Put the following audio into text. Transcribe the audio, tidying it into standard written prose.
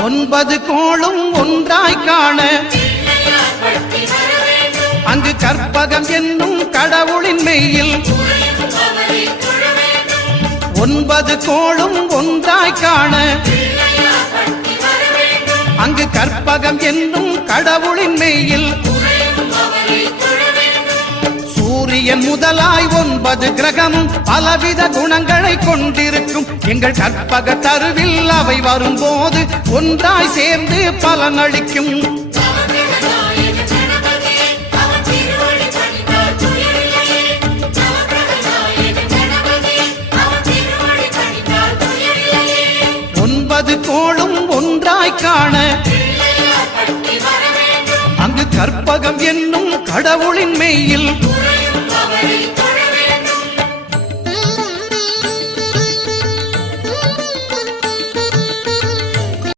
9 கோளும் ஒன்றாய் காண அங்கு கற்பகம் என்னும் கடவுளின் மெய்யில் 9 கோளும் ஒன்றாய் காண அங்கு கற்பகம் என்னும் கடவுளின் மெய்யில் சூரியன் முதலாய் 9 கிரகமும் பலவித குணங்களை கொண்டிருக்கும் எங்கள் கற்பக தருவில் அவை வரும்போது ஒன்றாய் சேர்ந்து பலனளிக்கும். கோளும் ஒன்றாய் காண அங்கு கற்பகம் என்னும் கடவுளின் மெய்யில்